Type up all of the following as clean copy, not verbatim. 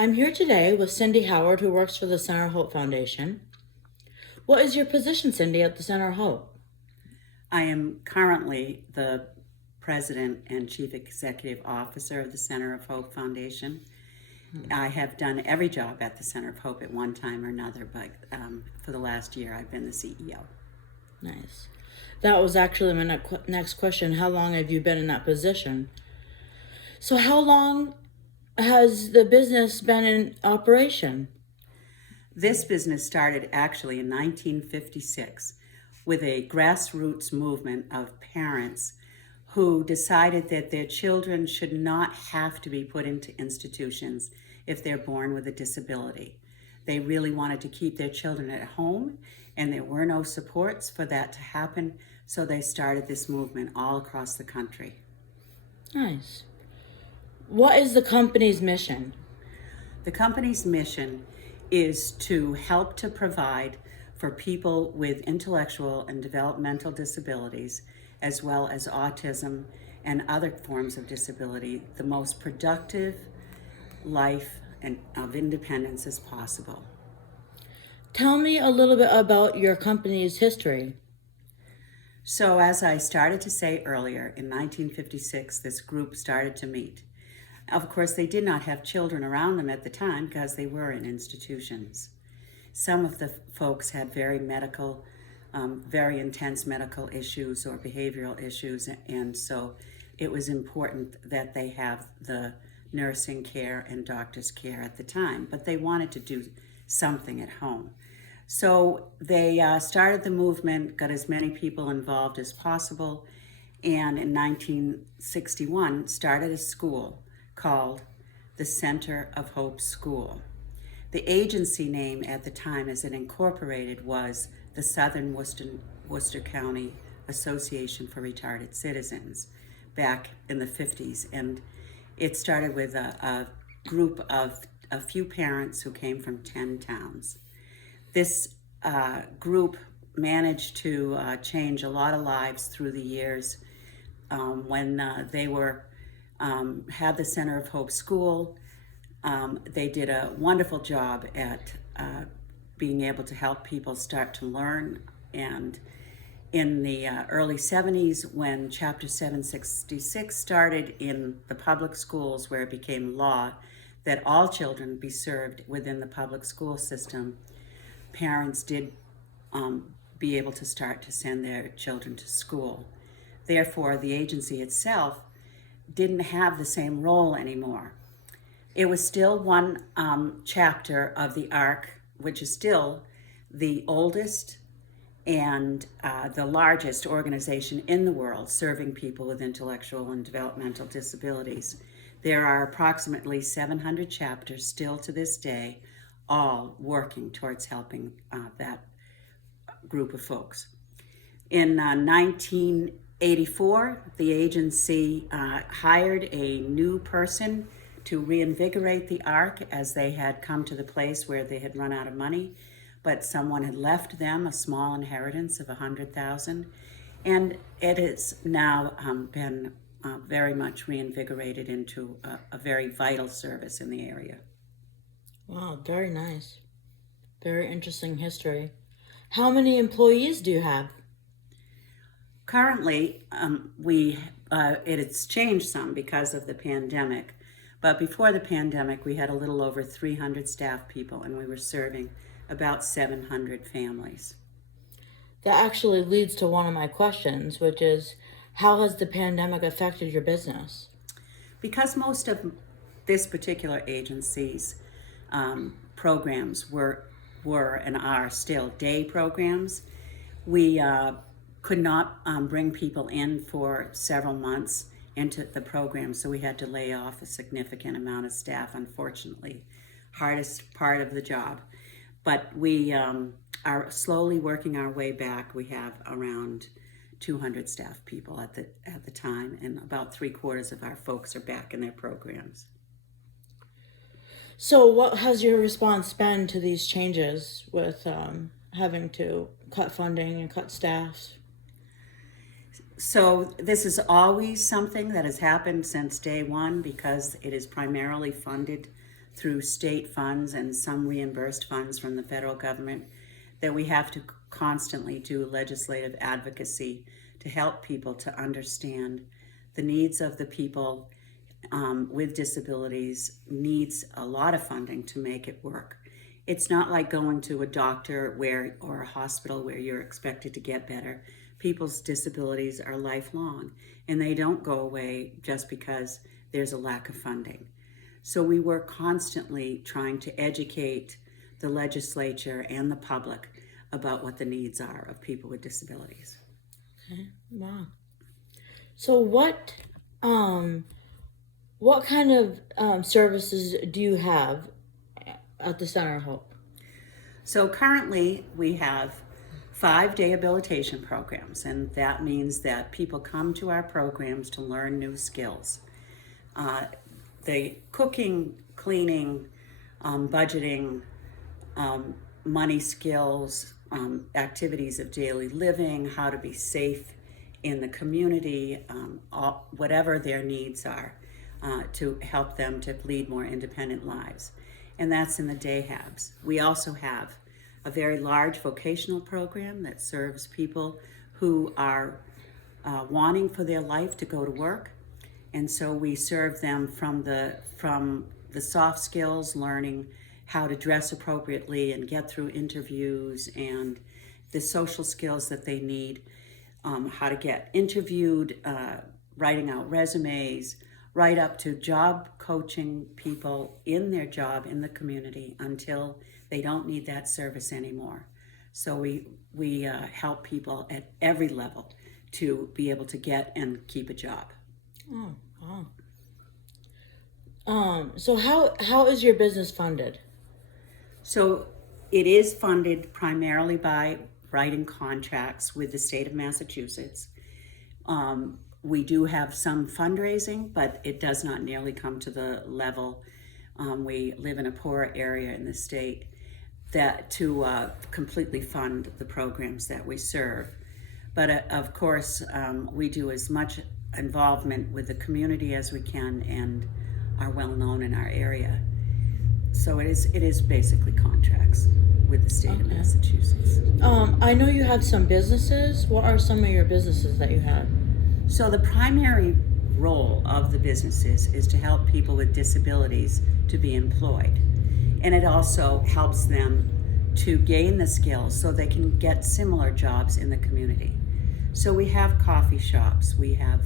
I'm here today with Cindy Howard, who works for the Center of Hope Foundation. What is your position, Cindy, at the Center of Hope? I am currently the President and Chief Executive Officer of the Center of Hope Foundation. I have done every job at the Center of Hope at one time or another, but for the last year I've been the CEO. Nice. That was actually my next question. How long have you been in that position? So how long has the business been in operation? This business started actually in 1956 with a grassroots movement of parents who decided that their children should not have to be put into institutions if they're born with a disability. They really wanted to keep their children at home, and there were no supports for that to happen, so they started this movement all across the country. Nice. What is the company's mission? The company's mission is to help to provide for people with intellectual and developmental disabilities, as well as autism and other forms of disability, the most productive life and of independence as possible. Tell me a little bit about your company's history. So as I started to say earlier, in 1956, this group started to meet. Of course, they did not have children around them at the time because they were in institutions. Some of the folks had very intense medical issues or behavioral issues, and so it was important that they have the nursing care and doctor's care at the time, but they wanted to do something at home. So they started the movement, got as many people involved as possible, and in 1961 started a school called the Center of Hope School. The agency name at the time as it incorporated was the Southern Worcester County Association for Retarded Citizens back in the 50s. And it started with a group of a few parents who came from 10 towns. This group managed to change a lot of lives through the years. When they had the Center of Hope School, they did a wonderful job at being able to help people start to learn. And in the early 70s, when Chapter 766 started in the public schools, where it became law that all children be served within the public school system, parents did be able to start to send their children to school. Therefore, the agency itself didn't have the same role anymore. It was still one chapter of the ARC, which is still the oldest and the largest organization in the world serving people with intellectual and developmental disabilities. There are approximately 700 chapters still to this day, all working towards helping that group of folks. In 1984, the agency hired a new person to reinvigorate the ARC, as they had come to the place where they had run out of money, but someone had left them a small inheritance of $100,000, and it has now been very much reinvigorated into a very vital service in the area. Wow, very nice. Very interesting history. How many employees do you have? Currently, it has changed some because of the pandemic, but before the pandemic, we had a little over 300 staff people, and we were serving about 700 families. That actually leads to one of my questions, which is, how has the pandemic affected your business? Because most of this particular agency's programs were and are still day programs, we could not bring people in for several months into the program, so we had to lay off a significant amount of staff, unfortunately. Hardest part of the job. But we are slowly working our way back. We have around 200 staff people at the time, and about 3/4 of our folks are back in their programs. So what has your response been to these changes with having to cut funding and cut staff? So this is always something that has happened since day one, because it is primarily funded through state funds and some reimbursed funds from the federal government, that we have to constantly do legislative advocacy to help people to understand the needs of the people with disabilities needs a lot of funding to make it work. It's not like going to a doctor or a hospital where you're expected to get better. People's disabilities are lifelong, and they don't go away just because there's a lack of funding. So we work constantly trying to educate the legislature and the public about what the needs are of people with disabilities. Okay. Wow. So what kind of services do you have at the Center of Hope? So currently we have 5 rehabilitation programs, and that means that people come to our programs to learn new skills. The cooking, cleaning, budgeting, money skills, activities of daily living, how to be safe in the community, whatever their needs are, to help them to lead more independent lives. And that's in the day habs. We also have a very large vocational program that serves people who are wanting for their life to go to work. And so we serve them from the soft skills, learning how to dress appropriately and get through interviews, and the social skills that they need, how to get interviewed, writing out resumes, right up to job coaching people in their job in the community until they don't need that service anymore. So we help people at every level to be able to get and keep a job. Oh, wow. So how is your business funded? So it is funded primarily by writing contracts with the state of Massachusetts. We do have some fundraising, but it does not nearly come to the level. We live in a poor area in the state that to completely fund the programs that we serve. But of course, we do as much involvement with the community as we can and are well known in our area. So it is basically contracts with the state of Massachusetts. I know you have some businesses. What are some of your businesses that you have? So the primary role of the businesses is to help people with disabilities to be employed. And it also helps them to gain the skills so they can get similar jobs in the community. So we have coffee shops. We have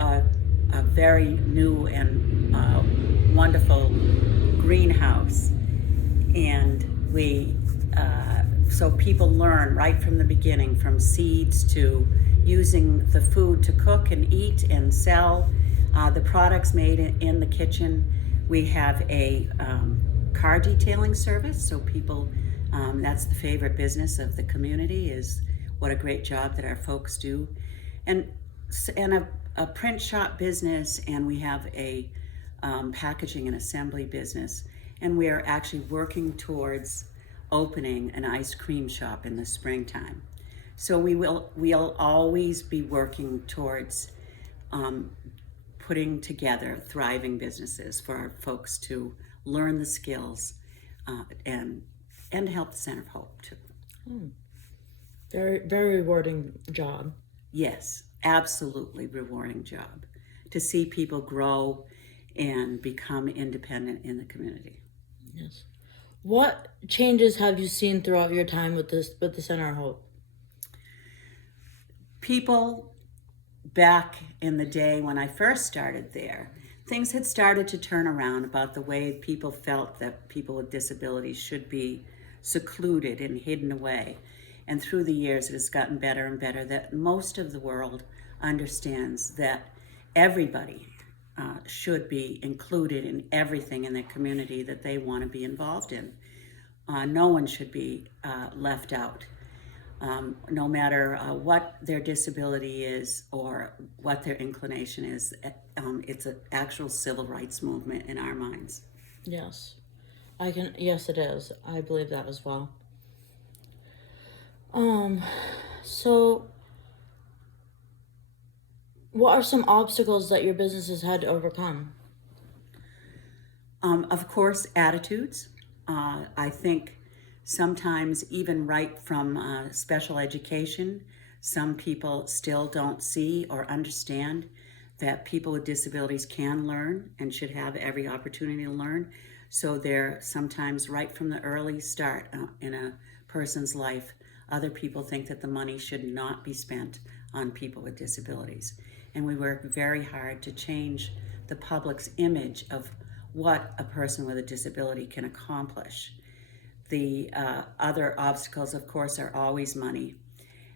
a very new and wonderful greenhouse. And so people learn right from the beginning, from seeds to using the food to cook and eat and sell the products made in the kitchen. We have a car detailing service, so people, that's the favorite business of the community, is what a great job that our folks do. And a print shop business, and we have a packaging and assembly business. And we are actually working towards opening an ice cream shop in the springtime. So we'll always be working towards putting together thriving businesses for our folks to learn the skills and help the Center of Hope too. Very, very rewarding job. Yes, absolutely rewarding job to see people grow and become independent in the community. Yes. What changes have you seen throughout your time with the Center of Hope? People back in the day when I first started there, things had started to turn around about the way people felt that people with disabilities should be secluded and hidden away. And through the years, it has gotten better and better that most of the world understands that everybody should be included in everything in their community that they want to be involved in. No one should be left out. No matter what their disability is or what their inclination is, it's an actual civil rights movement in our minds. Yes, yes, it is. I believe that as well. So what are some obstacles that your businesses had to overcome? Of course, attitudes. I think sometimes even right from special education, some people still don't see or understand that people with disabilities can learn and should have every opportunity to learn. So they're sometimes right from the early start in a person's life, other people think that the money should not be spent on people with disabilities. And we work very hard to change the public's image of what a person with a disability can accomplish. The other obstacles, of course, are always money,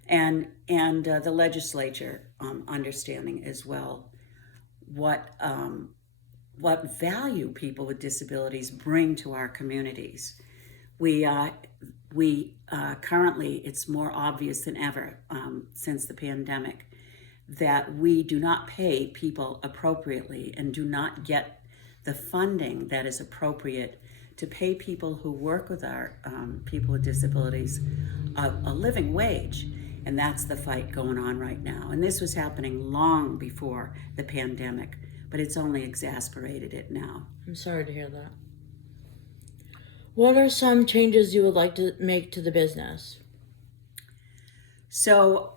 and the legislature understanding as well what value people with disabilities bring to our communities. We currently, it's more obvious than ever since the pandemic that we do not pay people appropriately and do not get the funding that is appropriate to pay people who work with our people with disabilities a living wage. And that's the fight going on right now. And this was happening long before the pandemic, but it's only exacerbated it now. I'm sorry to hear that. What are some changes you would like to make to the business? So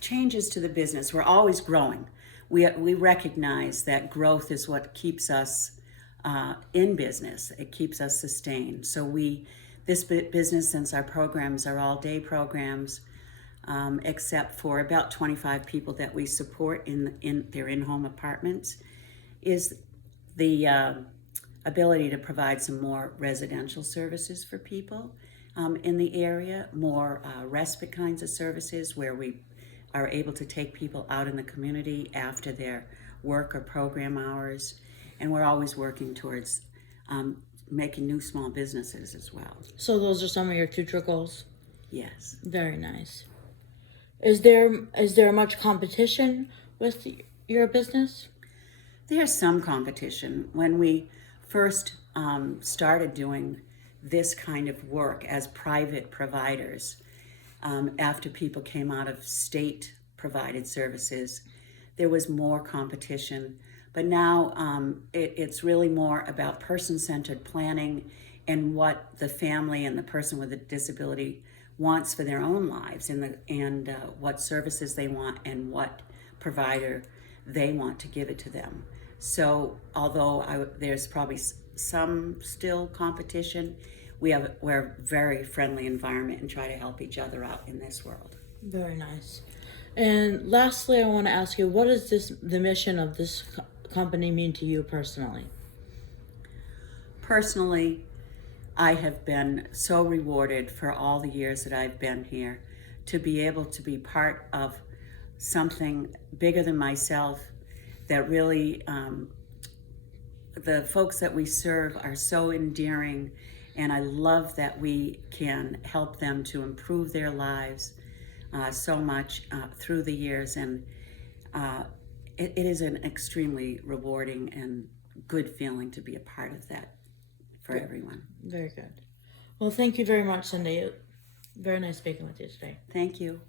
changes to the business, we're always growing. We recognize that growth is what keeps us in business. It keeps us sustained. So this business, since our programs are all day programs, except for about 25 people that we support in their in-home apartments, is the ability to provide some more residential services for people in the area, more respite kinds of services where we are able to take people out in the community after their work or program hours. And we're always working towards making new small businesses as well. So those are some of your future goals? Yes. Very nice. Is there much competition with your business? There's some competition. When we first started doing this kind of work as private providers, after people came out of state provided services, there was more competition. But now it's really more about person-centered planning and what the family and the person with a disability wants for their own lives, and what services they want and what provider they want to give it to them. So although there's probably some still competition, we're a very friendly environment and try to help each other out in this world. Very nice. And lastly, I want to ask you, what does the mission of this company mean to you personally? Personally, I have been so rewarded for all the years that I've been here to be able to be part of something bigger than myself that really, the folks that we serve are so endearing, and I love that we can help them to improve their lives so much through the years, and it is an extremely rewarding and good feeling to be a part of that for everyone. Very good. Well, thank you very much, Cindy. Very nice speaking with you today. Thank you.